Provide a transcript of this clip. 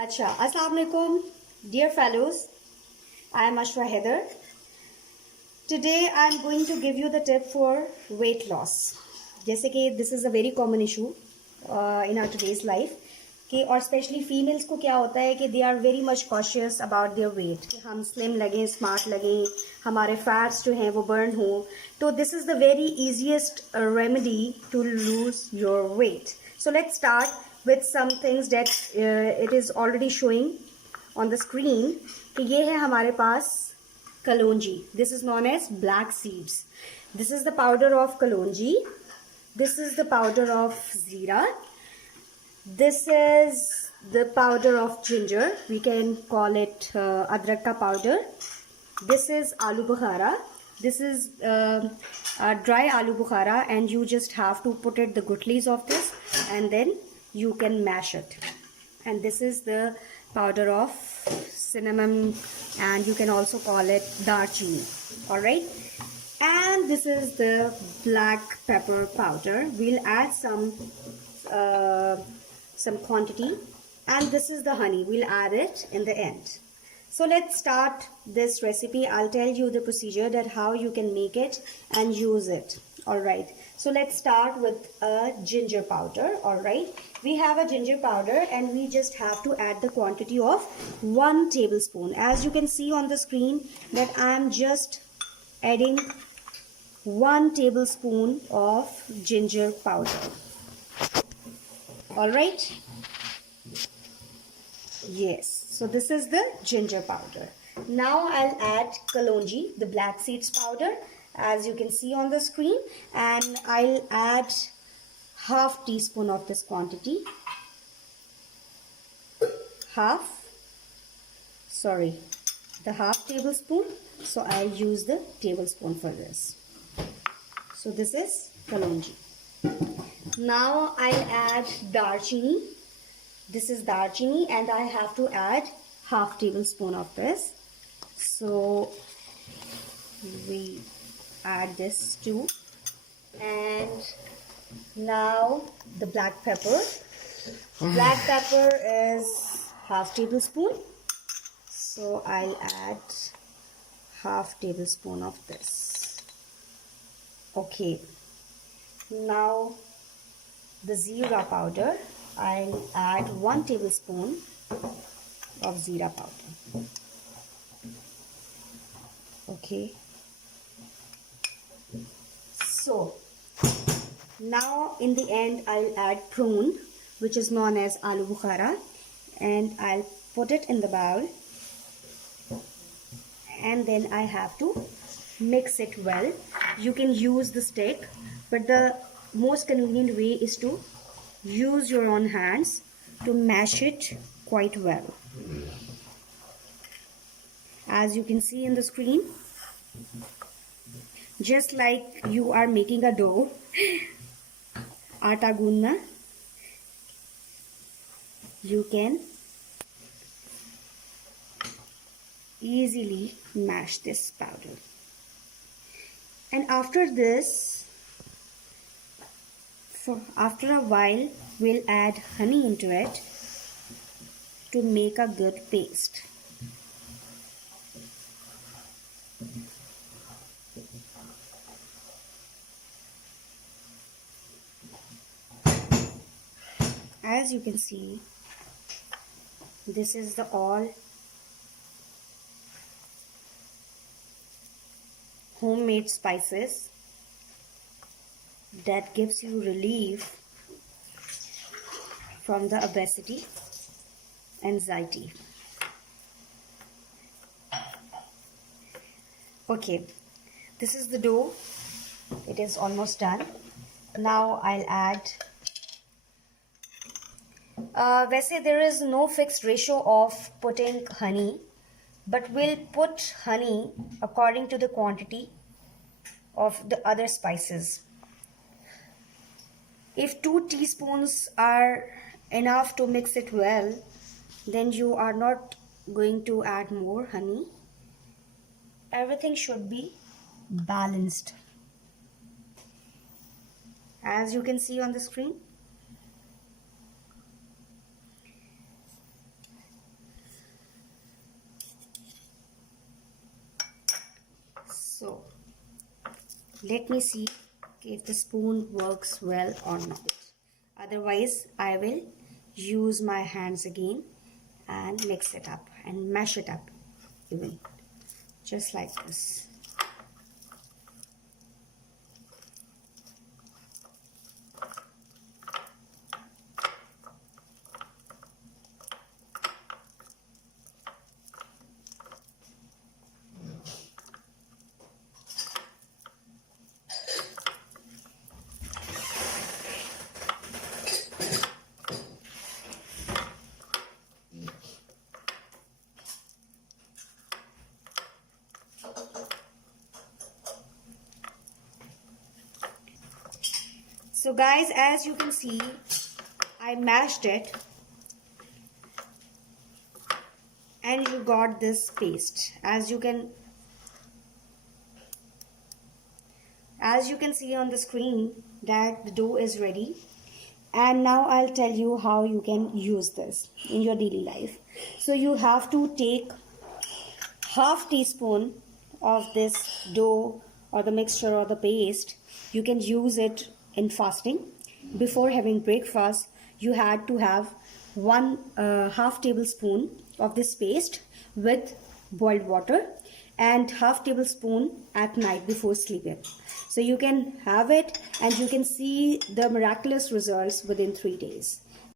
अच्छा, अस्सलाम वालेकुम, dear fellows. I am Ashra Heather. Today I am going to give you the tip for weight loss. जैसे कि this is a very common issue in our today's life कि और specially females को क्या होता है कि they are very much cautious about their weight कि हम slim लगें, smart लगें, हमारे fats जो हैं वो burn हो. तो this is the very easiest remedy to lose your weight. So let's start with some things that it is already showing on the screen कि ये है हमारे पास kalonji. This is known as black seeds. This is the powder of kalonji. This is the powder of zira. This is the powder of ginger. We can call it adrak ka powder. This is aloo bukhara. This is dry aloo bukhara, and you just have to put it the gutlis of this, and then you can mash it. And this is the powder of cinnamon, and you can also call it darchini. All right, and this is the black pepper powder. We'll add some quantity, and this is the honey. We'll add it in the end. So let's start this recipe. I'll tell you the procedure that how you can make it and use it. All right, so let's start with a ginger powder. All right, we have a ginger powder, and we just have to add the quantity of 1 tablespoon. As you can see on the screen that I am just adding 1 tablespoon of ginger powder. All right, yes, so this is the ginger powder. Now I'll add kalonji, the black seeds powder, as you can see on the screen, and I'll add half teaspoon of this quantity. The half tablespoon. So I'll use the tablespoon for this. So this is kalonji. Now I'll add darchini. This is darchini, and I have to add half tablespoon of this. So we add this too. And now the black pepper. Black pepper is half tablespoon. So I'll add half tablespoon of this. Okay. Now the zira powder. I'll add 1 tablespoon of zira powder. Okay. So now in the end I'll add prune, which is known as aloo bukhara, and I'll put it in the bowl, and then I have to mix it well. You can use the stick, but the most convenient way is to use your own hands to mash it quite well. As you can see in the screen, just like you are making a dough, aata gundna, you can easily mash this powder. And after this, after a while, we'll add honey into it to make a good paste. As you can see, this is the all homemade spices that gives you relief from the obesity, anxiety. Okay, this is the dough. It is almost done. Now I'll add वैसे there is no fixed ratio of putting honey, but we'll put honey according to the quantity of the other spices. If 2 teaspoons are enough to mix it well, then you are not going to add more honey. Everything should be balanced. As you can see on the screen. Let me see if the spoon works well or not. Otherwise, I will use my hands again and mix it up and mash it up even, just like this. So guys, as you can see, I mashed it and you got this paste. As you can see on the screen that the dough is ready. And now I'll tell you how you can use this in your daily life. So you have to take half teaspoon of this dough or the mixture or the paste. You can use it in fasting. Before having breakfast, you had to have one half tablespoon of this paste with boiled water and half tablespoon at night before sleeping. So you can have it and you can see the miraculous results within 3 days.